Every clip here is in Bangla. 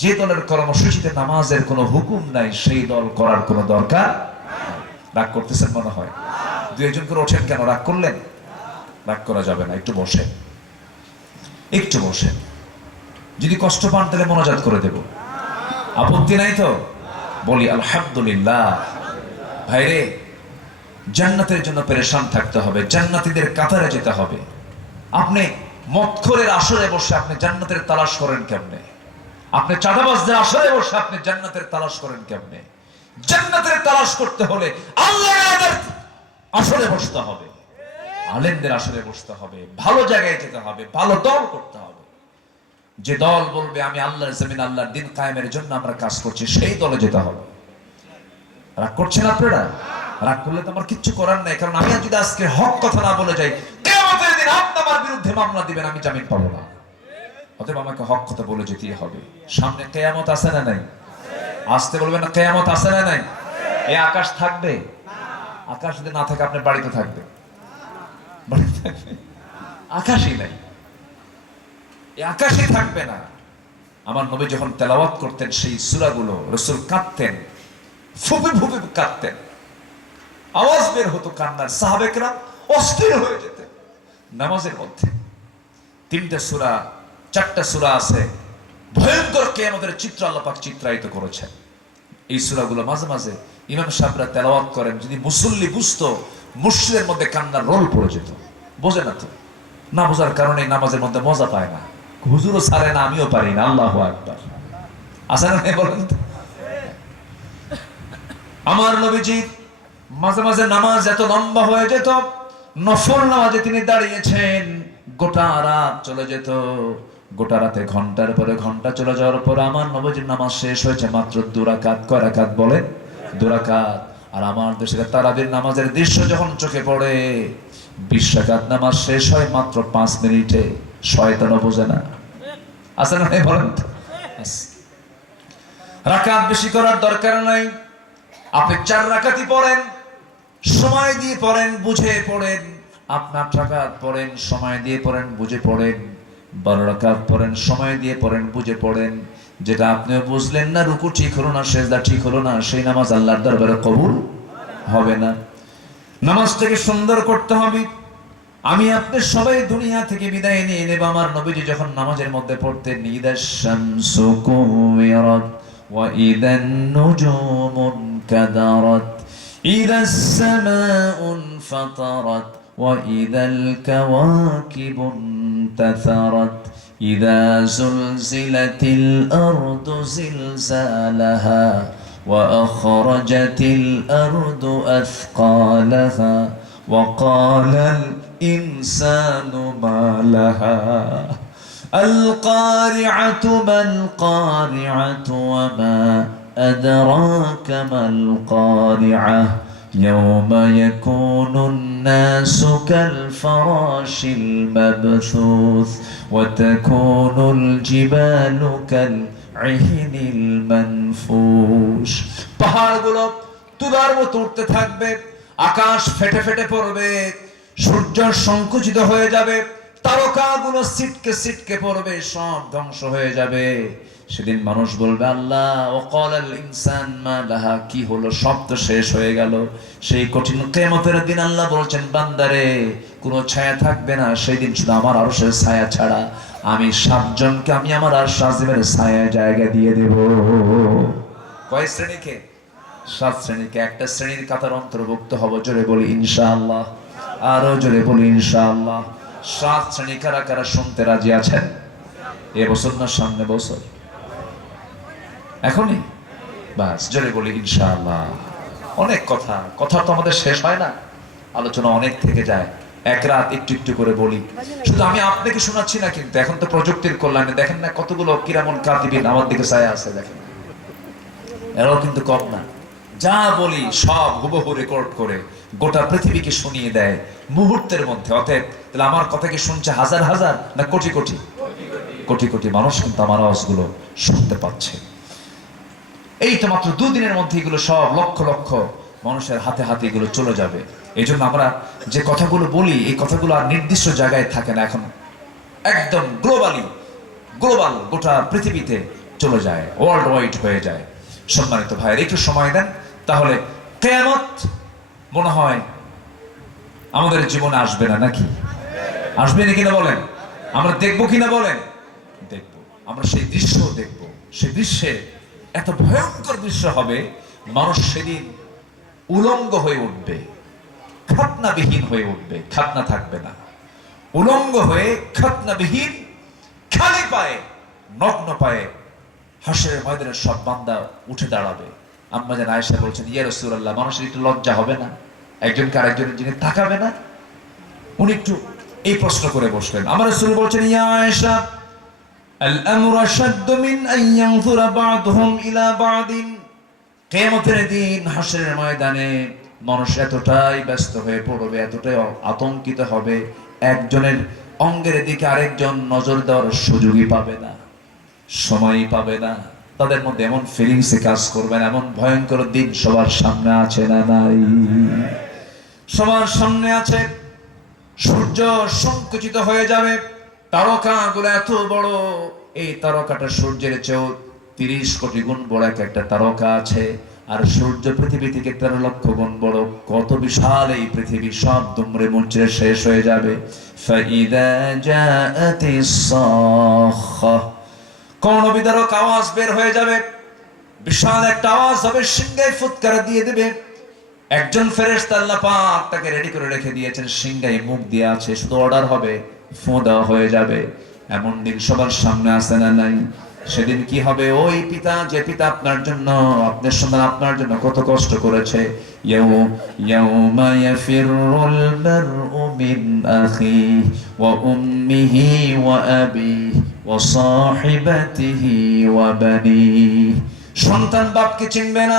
যে দলের কর্মসূচিতে নামাজের কোনো হুকুম নাই সেই দল করার কোনো দরকার। রাগ করতেছেন মনে হয়, দু একজন করে ওঠেন কেন? রাগ করলেন? রাগ করা যাবে না, একটু বসে, একটু বসে। যদি কষ্ট পান তাহলে মোনাজাত করে দেব, আপত্তি নাই তো? বলি আলহামদুলিল্লাহ। ভাইরে, জান্নাতের জন্য পেরেশান থাকতে হবে, জান্নাতীদের কাতারে যেতে হবে। আপনি মদখোরের আসরে বসে আপনি জান্নাতের তালাশ করেন কেমনে? আপনি চাঁদাবাজদের আসরে বসে আপনি জান্নাতের তালাশ করেন কেমনে? জান্নাতের তালাশ করতে হলে আল্লাহর আসরে বসতে হবে, আলেমদের আসরে বসতে হবে, ভালো জায়গায় যেতে হবে, ভালো দল করতে হবে। যে দল বলবে আমি আল্লাহর জমিন আল্লাহর দিন কায়েমের জন্য আমরা কাজ করছি, সেই দলে যেতে হবে। রাগ করছেন আপনারা? রাগ করলে তো আমার কিচ্ছু করার নাই, কারণ আমি যদি আজকে হক কথা না বলে যাই, কিয়ামতের দিন আপনি আমার বিরুদ্ধে মামলা দিবেন, আমি জামিন পাবো না। অতএব আমাকে হক কথা বলে যেতেই হবে। সামনে কিয়ামত আছে না নাই? আসতে বলবেন না, কিয়ামত আছে না নাই? এই আকাশ থাকবে? আকাশ যদি না থাকে আপনার বাড়িতে থাকবে, বাড়িতে থাকবে, আকাশই নাই, এই আকাশই থাকবে না। আমার নবী যখন তেলাওয়াত করতেন সেই সূরাগুলো, রাসূল কাঁদতেন, ফুপে ফুপে কাঁদতেন, আওয়াজ বের হতো কান্নার, সাহাবে কেরাম অস্থির হয়ে যেতেন। নামাজের মধ্যে তিনটা সূরা, চারটা সূরা আছে, ভয়ঙ্কর কিয়ামতের চিত্র আল্লাহ পাক চিত্রায়িত করেছেন। এই সূরাগুলো মাঝে মাঝে ইমাম সাহেবরা তেলাওয়াত করেন, যদি মুসল্লি বুঝতো, মুশরিকের মধ্যে কান্নার রোল পড়ে যেত। বোঝে না তো, না বোঝার কারণে নামাজের মধ্যে মজা পায় না। হুজুরও ছাড়ে না, আমিও পারি না। আল্লাহু আকবার। আসেন না বলেন তো? আমার নবীজি মাঝে মাঝে নামাজ এত লম্বা হয়ে যেত, নফল নামাজে তিনি দাঁড়িয়েছেন, গোটা রাত চলে যেত। গোটা রাতে ঘন্টার পরে ঘন্টা চলে যাওয়ার পর আমার নবীজির নামাজ শেষ হয়েছে মাত্র 2 রাকাত। কয় রাকাত বলেন? 2 রাকাত। আর আমার দেশের তারাবির নামাজের দৃশ্য যখন চোখে পড়ে, 20 রাকাত নামাজ শেষ হয় মাত্র 5 মিনিটে। শয়তানও বোঝে না। আসেন না বলেন তো? রাকাত বেশি করার দরকার নাই, আপনি 4 রাকাতই পড়েন, সময় দিয়ে পড়েন, বুঝে পড়েন। আপনি 8 রাকাত পড়েন, সময় দিয়ে পড়েন, বুঝে পড়েন। 12 রাকাত পড়েন, সময় দিয়ে পড়েন, বুঝে পড়েন। যেটা আপনিও বুঝলেন না, রুকু ঠিক হলো না, সেজদা ঠিক হলো না, সেই নামাজ আল্লাহর দরবারে কবুল হবে না। নামাজটাকে সুন্দর করতে হবে। আমি আপনি সবাই দুনিয়া থেকে বিদায় নিয়ে নেব। আমার নবীজি যখন নামাজের মধ্যে পড়তেন, ইদাশ শামসু কুওয়িরাত ওয়া ইদান নুজুমুন কাদারাত ইদাস সামাউন ফাতারাত ওয়া ইদাল কাওয়াকিবুন তাসারাত ইদা যুলজিলাতিল আরদু জিলজালাহা ওয়া আখরাজাতিল আরদু আথকালাহা ওয়া ক্বালাল ইনসানু মা লাহা আল কারিআতু মাল কারিআতু ওয়া মা আদরাকা মাল কারিআহ ইয়াওমা ইয়াকুনুন নাসু কাল ফারাশিল মাবথুস ওয়া তাকুনুল জিবালু কাল ইহনিল মানফুশ। পাহাড়গুলো তুলার মতো উঠতে থাকবে, আকাশ ফেটে ফেটে পড়বে, সূর্য সংকুচিত হয়ে যাবে, তারকাগুলো ছিটকে ছিটকে পড়বে, সব ধ্বংস হয়ে যাবে। সেদিন মানুষ বলবে আল্লাহ ওয়াকালাল ইনসান মা লাহা, কি হলো? সব তো শেষ হয়ে গেল। সেই কঠিন কিয়ামতের দিন আল্লাহ বলছেন, বান্দারে কোনো ছায়া থাকবে না সেই দিন, শুধু আমার আরশের ছায়া ছাড়া। আমি 7 জনকে আমি আমার আরশ আজিমের ছায়া জায়গা দিয়ে দেব। কয় শ্রেণীকে? 7 শ্রেণীকে। একটা শ্রেণীর কাতার অন্তর্ভুক্ত হব। জোরে বলি ইনশাআল্লাহ, আরো জোরে বলি ইনশাআল্লাহ। 7 শ্রেণী কারা কারা শুনতে রাজি আছেন? এবছর না সামনে বছর? এখনই? বাস, জোরে বলি ইনশাআল্লাহ। অনেক কথা, কথা তো আমাদের শেষ হয় না, আলোচনা অনেক থেকে যায়। এক রাত একটু একটু করে বলি। শুধু আমি আপনাকে শোনাচ্ছি না কিন্তু, এখন তো প্রযুক্তির কল্যাণে দেখেন না কতগুলো কিরামন কাতিবিন আমার দিকে ছায়া আছে, দেখেন এরাও কিন্তু কম না। যা বলি সব হুবহু রেকর্ড করে গোটা পৃথিবীকে শুনিয়ে দেয় মুহূর্তের মধ্যে। অতএব তাহলে আমার কথা কি শুনছে হাজার হাজার না কোটি কোটি? কোটি কোটি মানুষ কিন্তু আমার আওয়াজগুলো শুনতে পাচ্ছে। এই তো মাত্র 2 দিনের মধ্যে এগুলো সব লক্ষ লক্ষ মানুষের হাতে হাতে এগুলো চলে যাবে। এই জন্য আমরা যে কথাগুলো বলি, এই কথাগুলো আর নির্দিষ্ট জায়গায় থাকে না, এখন একদম গ্লোবাল গোটা পৃথিবীতে চলে যায়, ওয়ার্ল্ড ওয়াইড হয়ে যায়। সম্মানিত ভাইয়ের, একটু সময় দেন, তাহলে কিয়ামত মনে হয় আমাদের জীবনে আসবে না, নাকি আসবে না কিনা বলেন? আমরা দেখবো কিনা বলেন? দেখবো। আমরা সেই দৃশ্য দেখবো। সেই দৃশ্যে এত ভয়ঙ্কর দৃশ্য হবে, মানুষ সেদিন উলঙ্গ হয়ে উঠবে, খাতনাবিহীন হয়ে উঠবে, খাতনা থাকবে না। উলঙ্গ হয়ে খাতনাবিহীন খালি পায়ে, নগ্ন পায়ে হাসরের ময়দানে সব বান্দা উঠে দাঁড়াবে। আম্মা জান আয়েশা বলছেন, ইয়া রাসূলুল্লাহ, মানুষের একটু লজ্জা হবে না? একজনকে আরেকজনের দিকে তাকাবে না? উনি একটু এই প্রশ্ন করে বসলেন। আমার রাসূল বলছেন, ইয়া আয়েশা, আল আমরু আশাদ্দু মিন আন ইয়ানজুরা বা'দুহুম ইলা বা'দিন। কিয়ামতের দিন হাসরের ময়দানে মানুষ এতটাই ব্যস্ত হয়ে পড়বে, এতটাই আতঙ্কিত হবে, একজনের অঙ্গের দিকে আরেকজন নজর দেওয়ার সুযোগই পাবে না, সময়ই পাবে না। তাদের মধ্যে এমন ফিলিংস কাজ করবে না। এমন ভয়ঙ্কর দিন সবার সামনে আছে না নাই? সবার সামনে আছে। সূর্য সংকুচিত হয়ে যাবে, তারকাগুলো এত বড়, এই তারকাটা সূর্যের চেয়েও 30 কোটি গুণ বড় একটা তারকা আছে। আর সূর্য পৃথিবী থেকে 13 লক্ষ গুণ বড়। কত বিশাল এই পৃথিবী, সব দুমড়ে মুচড়ে শেষ হয়ে যাবে। ফাইদা জাআতিস সাখা, কর্ণবিদারক আওয়াজ বের হয়ে যাবে, বিশাল একটা আওয়াজ হবে, সিংহায় ফুৎকার দিয়ে দেবে। একজন ফেরেশতা আল্লাহ পাক তাকে রেডি করে রেখে দিয়েছেন, সিংহায় মুখ দিয়ে আছে, শুধু অর্ডার হবে, ফু দেওয়া হয়ে যাবে। এমন দিন সবার সামনে আসে না নাই? সেদিন কি হবে? ওই পিতা, যে পিতা আপনার জন্য, আপনার সন্তান আপনার জন্য কত কষ্ট করেছে, ইয়াউমা ইয়াফিরুল মারউ মিন আখিহি ওয়া উম্মিহি ওয়া আবিহি ওয়া সাহিবাতিহি ওয়া বানিহি। সন্তান বাপকে চিনবে না,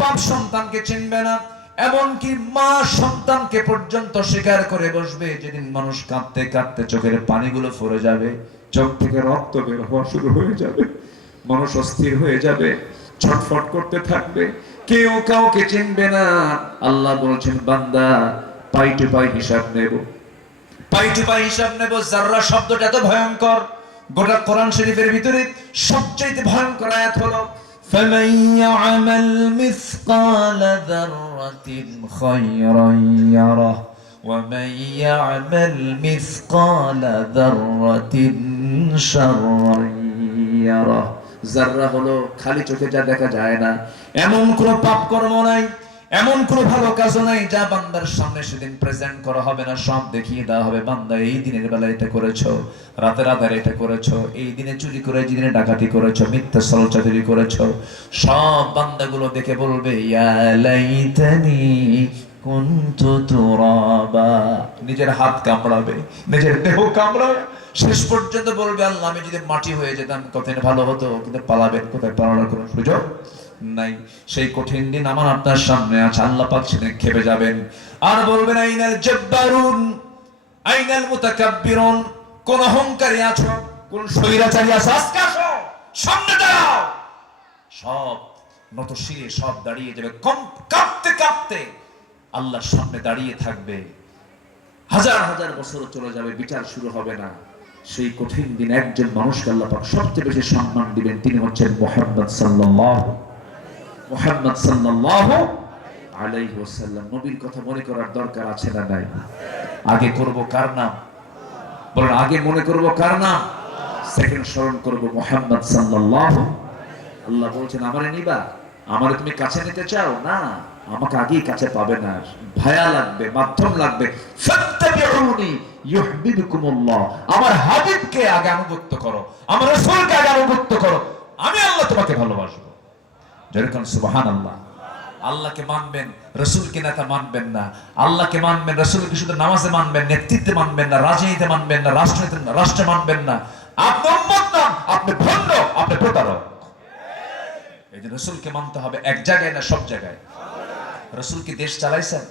বাপ সন্তানকে চিনবে না, এমনকি মা সন্তানকে পর্যন্ত স্বীকার করে বসবে। যেদিন মানুষ কাঁদতে কাঁদতে চোখের পানিগুলো ফুরে যাবে, চোখ থেকে রক্ত বের হওয়া শুরু হয়ে যাবে, মানুষ অস্থির হয়ে যাবে, ছটফট করতে থাকবে, কেউ কাউকে চিনবে না। আল্লাহ বলছেন, বান্দা, পাই টু পাই হিসাব নেব, পাই টু পাই হিসাব নেব। যাররা শব্দটা এত ভয়ঙ্কর, গোটা কোরআন শরীফের ভিতরে সবচেয়ে ভয়ঙ্কর আয়াত হলো فمن يعمل مثقال ذرة خيرا يره ومن يعمل مثقال ذرة شرا يره। যাররা হলো খালি চোখে যা দেখা যায় না, এমন কোনো পাপ কর্ম নাই, এমন কোনো ভালো কাজ নাই যা বান্দার সামনে সেদিন প্রেজেন্ট করা হবে না। সব দেখিয়ে দেওয়া হবে, বান্দা এই দিনের বেলা এটা করেছো, রাতের আধারে এটা করেছো, এই দিনে চুরি করে, এই দিনে ডাকাতি করেছো, মিথ্যা ষড়যন্ত্র করেছো। সব বান্দাগুলো দেখে বলবে, ইয়া লাইতানি কুনতু তুরাবা। নিজের হাত কামড়াবে, নিজের দেহ কামড়াবে, শেষ পর্যন্ত বলবে, আল্লাহ, আমি যদি মাটি হয়ে যেতাম কত ভালো হতো। কিন্তু পালাবেন কোথায়? পালানোর কোনো সুযোগ নাই। সেই কঠিন দিন আমার আপনার সামনে আছে। আল্লাহ পাক সেদিন খেপে যাবেন আর বলবেন, আইনাল জাব্বারুন আইনাল মুতাকাব্বিরুন। কোন অহংকারী আছো, কোন স্বৈরাচারী আছো, আজকে আসো, সামনে দাঁড়াও। সব নত শিরে সব দাঁড়িয়ে যাবে, কাঁপতে কাঁপতে আল্লাহর সামনে দাঁড়িয়ে থাকবে। হাজার হাজার বছর চলে যাবে, বিচার শুরু হবে না। সেই কঠিন দিন একজন মানুষকে আল্লাহ পাক সবচেয়ে বেশি সম্মান দিবেন, তিনি হচ্ছেন মুহাম্মদ সাল্লাল্লাহু আলাইহি ওয়াসাল্লাম। নবীর কথা মনে করার দরকার আছে না নাই? আগে করব কার নাম? বলেন, আগে মনে করব কার নাম? সেকেন্ড স্মরণ করব মুহাম্মদ সাল্লাল্লাহু। আল্লাহ বলছেন, আমারে নিবা, আমারে তুমি কাছে নিতে চাও না, আমাকে আগেই কাছে পাবে না, ভায়া লাগবে, মাধ্যম লাগবে। ফাত্তাবিউনি ইউহিব্বুকুমুল্লাহ। আমার হাবিবকে আগে আনুগত্য করো, আমার রাসূলকে আগে আনুগত্য করো, আমি আল্লাহ তোমাকে ভালোবাসবো। যেরকম সুবহানাল্লাহ। আল্লাহকে মানবেন, রাসূলকে নেতা মানবেন না। আল্লাহকে মানবেন, রাসূলকে শুধু নামাজে মানবেন, নেতৃত্বে মানবেন না, রাজনীতিতে মানবেন না, রাষ্ট্রে মানবেন না। আপনি উম্মত না, আপনি ভণ্ড, আপনি প্রতারক। এই যে রাসূলকে মানতে হবে, এক জায়গায় না, সব জায়গায়। রাসূল কি দেশ চালাইছেন?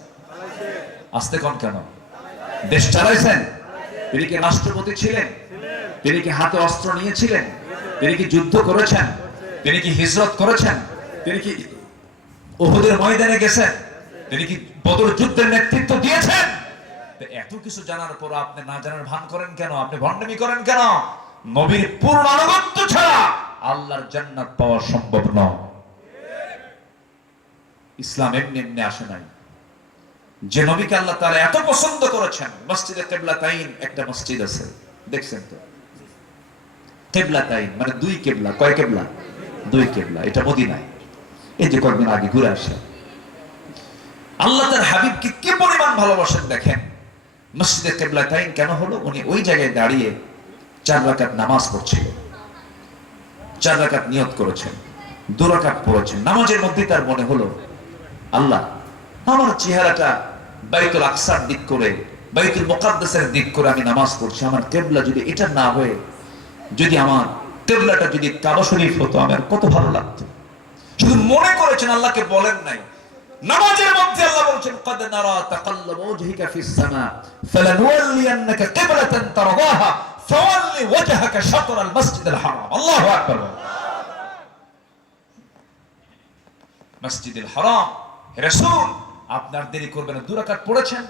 আস্তে কোন কেন? দেশ চালাইছেন? তিনি কি রাষ্ট্রপতি ছিলেন? তিনি কি হাতে অস্ত্র নিয়েছিলেন? তিনি কি যুদ্ধ করেছেন? তিনি কি হিজরত করেছেন? তিনি কি উহুদের ময়দানে গেছেন? তিনি কি বদর যুদ্ধের নেতৃত্ব দিয়েছেন? এত কিছু জানার পর আপনি না জানার ভান করেন কেন? আপনি ভণ্ডামি করেন কেন? নবীর পূর্ণ আনুগত্য ছাড়া আল্লাহর জান্নাত পাওয়া সম্ভব নয়। ইসলাম এমনি এমনি আসে নাই। যে নবীকে আল্লাহ তাআলা এত পছন্দ করেছেন, মসজিদে কিবলাতাইন একটা মসজিদ আছে, দেখছেন তো? কিবলাতাইন মানে দুই কিবলা। কয় কিবলা? দুই কিবলা। এটা মদিনায়। এই যে কয়েকদিন আগে ঘুরে আসে। আল্লাহ তার হাবিবকে কি পরিমাণ ভালোবাসেন দেখেন। মসজিদে কিবলাতাইন কেন হলো? উনি ওই জায়গায় দাঁড়িয়ে 4 রাকাত নামাজ পড়ছিলেন। 4 রাকাত নিয়ত করেছেন, 2 রাকাত পড়েছেন। নামাজের মধ্যে তার মনে হলো, আল্লাহ আমার চেহারাটা বাইতুল আকসার দিক করে, বাইতুল মুকাদ্দাসের দিক করে আমি নামাজ পড়ছি, আমার কিবলা যদি এটা না হয়ে যদি আমার কিবলাটা যদি কাবা শরীফ হতো, আমার কত ভালো লাগতো। শুধু মনে করেছেন, আল্লাহকে বলেন নাই। নামাজের মধ্যে আল্লাহ বলেন, قد نرى تقلب وجهك في السماء فلنولينك قبلة ترضاها فول وجهك شطر المسجد الحرام। আল্লাহু আকবার। মসজিদুল হারাম, রাসূল আপনার দেরি করবেন না, 2 রাকাত পড়েছেন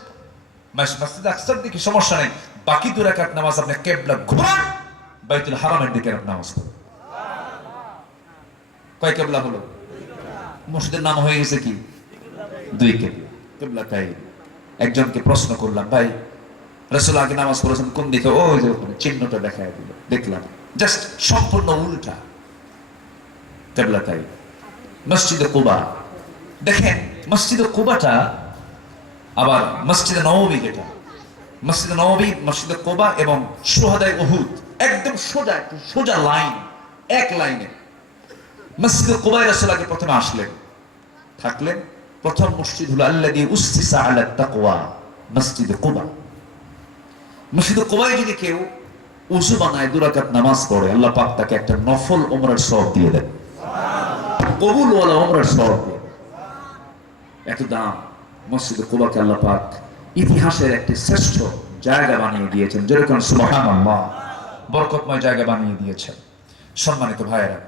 মসজিদ আকসার দিকে, সমস্যা নেই। বাকি 2 রাকাত নামাজ আপনি কিবলা ঘুরান, বাইতুল হারামের দিকে নামাজ পড়ুন। কয় কিবলা হলো? মসজিদের নাম হয়ে গেছে কি? 2 কিবলা। কিবলাতাইন। একজনকে প্রশ্ন করলাম, ভাই রাসূল আগে নামাজ পড়েছেন কোন দিকে? ওই যে ওখানে চিহ্নটা দেখায় দিল, দেখলাম জাস্ট সম্পূর্ণ উল্টা। কিবলাতাইন। মসজিদে কুবা দেখেন, মসজিদে কুবাটা আবার মসজিদে নববী, যেটা মসজিদে নববী, মসজিদে কুবা এবং শুহাদায়ে উহুদ একদম সোজা, সোজা লাইন, এক লাইনে। মসজিদে কুবায় রাসূল আগে প্রথমে আসলেন, থাকলেন। প্রথম মসজিদ হলো আল্লাযী উসসিসা আলা তাকওয়া, মসজিদে কুবা। মসজিদে কুবায় যদি কেউ ওযু বানায়, 2 রাকাত নামাজ পড়ে, আল্লাহ পাক তাকে একটা নফল উমরার সওয়াব দিয়ে দেন, কবুল ওয়ালা উমরার সওয়াব দিয়ে। এত দাম মসজিদে কুবাকে আল্লাহ পাক ইতিহাসের একটি শ্রেষ্ঠ জায়গা বানিয়ে দিয়েছেন। যেরকম সুবহানাল্লাহ, বরকতময় জায়গা বানিয়ে দিয়েছেন। সম্মানিত ভাইয়েরা,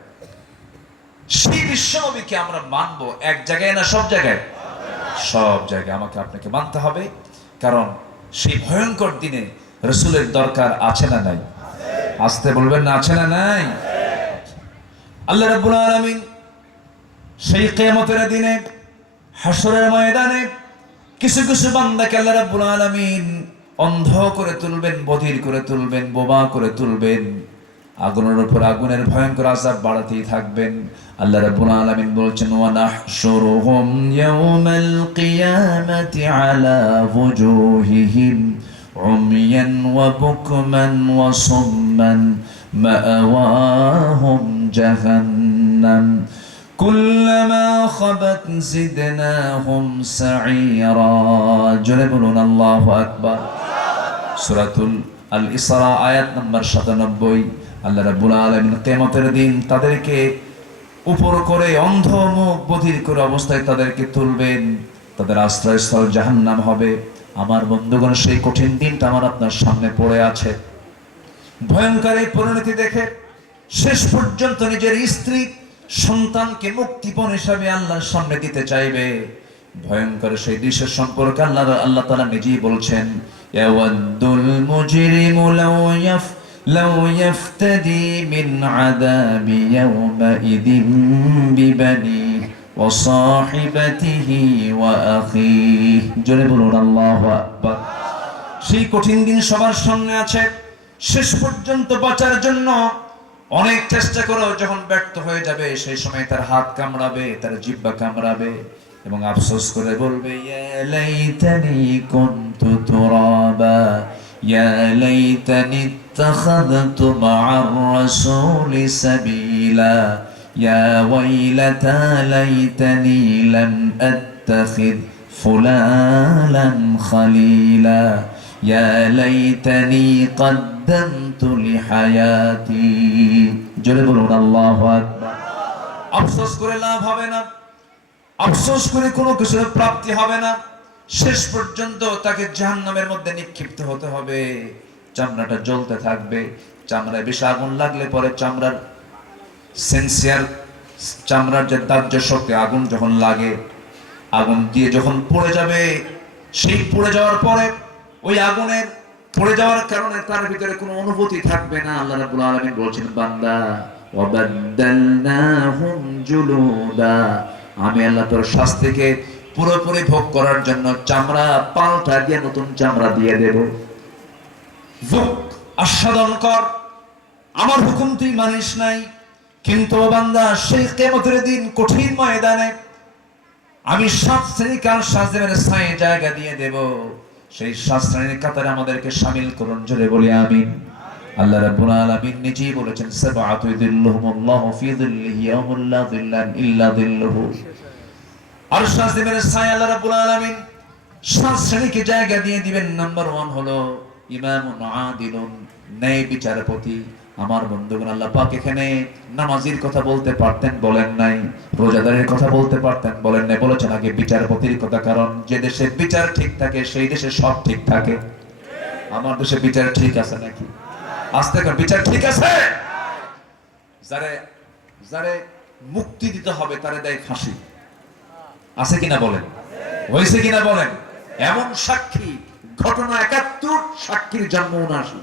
সেই বিশ্বনবীকে আমরা মানবো এক জায়গায় না সব জায়গায়? সব জায়গায় আমাকে আপনাকে মানতে হবে। কারণ সেই ভয়ঙ্কর দিনে রাসূলের দরকার আছে না নাই? আসতে বলবেন না, আছে না নাই? আল্লাহ রাব্বুল আলামিন সেই কিয়ামতের দিনে হাসরের ময়দানে কিছু কিছু বান্দাকে আল্লাহ রাব্বুল আলামিন অন্ধ করে তুলবেন, বধির করে তুলবেন, বোবা করে তুলবেন। আগুনের উপর আগুনের ভয়ঙ্কর আযাব বাড়াতেই থাকবেন। আল্লাহ রাব্বুল আলামিন বলছেন, ওয়া নাহশুরুহুম ইয়াওমাল কিয়ামাতি আলা ওয়ুজুহিহিম উমিয়ান ওয়া বুকমান ওয়া সুম্মান মাআওয়াহুম জাহান্নাম কুল্লামা খাবাত জিদনাহুম সাঈরা। জোরে বলুন আল্লাহু আকবার। সূরাতুল আল ইসরা আয়াত নম্বর 97। আল্লাহ রাব্বুল আলামিন কিয়ামতের দিন তাদেরকে উপর করে অন্ধ মুখ বধির করে অবস্থায় তাদেরকে তুলবেন, তাদের আশ্রয়স্থল জাহান্নাম হবে। আমার বন্ধুগণ, সেই কঠিন দিনটা আমার আপনার সামনে পড়ে আছে। ভয়ঙ্কর এই পরিণতি দেখে শেষ পর্যন্ত নিজের স্ত্রী সন্তানকে মুক্তিপণ হিসাবে আল্লাহর সামনে দিতে চাইবে। ভয়ঙ্কর সেই দৃশ্য সম্পর্কে আল্লাহ তাআলা নিজেই বলছেন, ইয়াওয়াদ্দুল মুজরিমু লাউ ইয়াফতাদি মিন আযাবি ইয়াওমাইযিন বিবানিহি ওয়া সাহিবাতিহি ওয়া আখিহি। জোরে বলুন আল্লাহু আকবার। সেই কঠিন দিন সবার সামনে আছে। শেষ পর্যন্ত বাঁচার জন্য অনেক চেষ্টা করেও যখন ব্যর্থ হয়ে যাবে, সেই সময় তার হাত কামড়াবে, তার জিহ্বা কামড়াবে এবং আফসোস করে বলবে, ইয়া লাইতানি কুনতু তুরাবা ইয়া লাইতানি ইত্তাখাযতু মা'আর রাসূলি সাবিলা ইয়া ওয়াইলাতা লাইতানি লাম আত্তাখিয ফুলানান খালিলা ইয়া লাইতানি কদ্দামতু লিহায়াতি। জোরে বলুন আল্লাহু আকবার। আফসোস করে লাভ হবে না, আফসোস করে কোনো কিছুর প্রাপ্তি হবে না। শেষ পর্যন্ত তাকে জাহান্নামের মধ্যে নিক্ষিপ্ত হতে হবে। চামড়াটা জ্বলতে থাকবে। চামড়ায় বেশি আগুন লাগলে পরে চামড়ার সেন্সিয়ার, চামড়ার যে দাহ্য শক্তি, আগুন যখন লাগে, আগুন দিয়ে যখন পড়ে যাবে, সেই পড়ে যাওয়ার পরে ওই আগুনের পড়ে যাওয়ার কারণে তার ভিতরে কোনো অনুভূতি থাকবে না। আল্লাহ রাব্বুল আলামিন বলছেন, বান্দা ওয়াবাদদালনাহুম জুলুদা, আমি আল্লাহ তোর শাস্তিকে পুরোপুরি ভোগ করার জন্য চামড়া পাল্টা দিয়ে নতুন চামড়া দিয়ে দেব। ভোগ আস্বাদন কর, আমার হুকুম তুই মানিস নাই, কিন্তু ও বান্দা সেই কিয়ামতের দিন কঠিন ময়দানে আমি 7 শ্রেণীকার শাস্তির স্থায়ী জায়গা দিয়ে দেব। সেই 7 শ্রেণীর কাতারে আমাদেরকে শামিল করুন, জোরে বলি আমিন। আল্লাহ রাব্বুল আলামিন নিজেই বলেছেন, সাবআতু যিল্লুহুমুল্লাহু ফি যিল্লিহি ইয়াউমা লা যিল্লা ইল্লা যিল্লুহু। আর শাস্তির স্থায়ী আল্লাহ রাব্বুল আলামিন 7 শ্রেণীকে জায়গা দিয়ে দিবেন। নাম্বার 1 হলো ইমামুন আদিলুন, ন্যায় বিচারপতি। আমার বন্ধুগণ, আল্লাহ পাক এখানে নামাজির কথা বলতে পারতেন, বলেন নাই। রোজাদারের কথা বলতে পারতেন, বলেন নাই। বলেছেন আগে বিচারপতির কথা, কারণ যে দেশে বিচার ঠিক থাকে সেই দেশে সব ঠিক থাকে। আমার দেশে বিচার ঠিক আছে নাকি? আস্তে করে বিচার ঠিক আছে? যারে যারে মুক্তি দিতে হবে তারে দেয় ফাঁসি, আছে কিনা বলেন? হয়েছে কিনা বলেন? এমন সাক্ষী, ঘটনা ৭১, সাক্ষীর জন্ম ৭৯।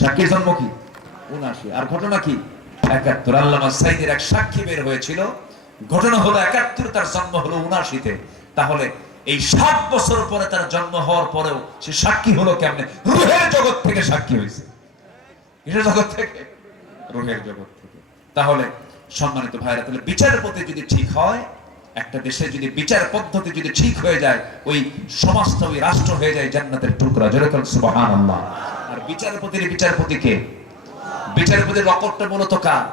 সাক্ষীর জন্ম কি ৭৯, আর ঘটনা কি ৭১। আল্লামা সাইদের এক সাক্ষী বের হয়েছিল, ঘটনা হলো ৭১, তার জন্ম হলো ৭৯-তে। তাহলে এই ৭ বছর পরে তার জন্ম হওয়ার পরেও সে সাক্ষী হলো কেমনে? রুহের জগৎ থেকে সাক্ষী হয়েছে। কিসের জগৎ থেকে? রুহের জগৎ থেকে। তাহলে সম্মানিত ভাইরা, তাহলে বিচারপতি যদি ঠিক হয়, একটা দেশে যদি বিচার পদ্ধতি যদি ঠিক হয়ে যায়, ওই সমাজটা, ওই রাষ্ট্র হয়ে যায় জান্নাতের টুকরা। জোরে বলেন সুবহানাল্লাহ। আর বিচারপতির বিচারপতি কে? বিচারপতির রকটটা মূলত কার?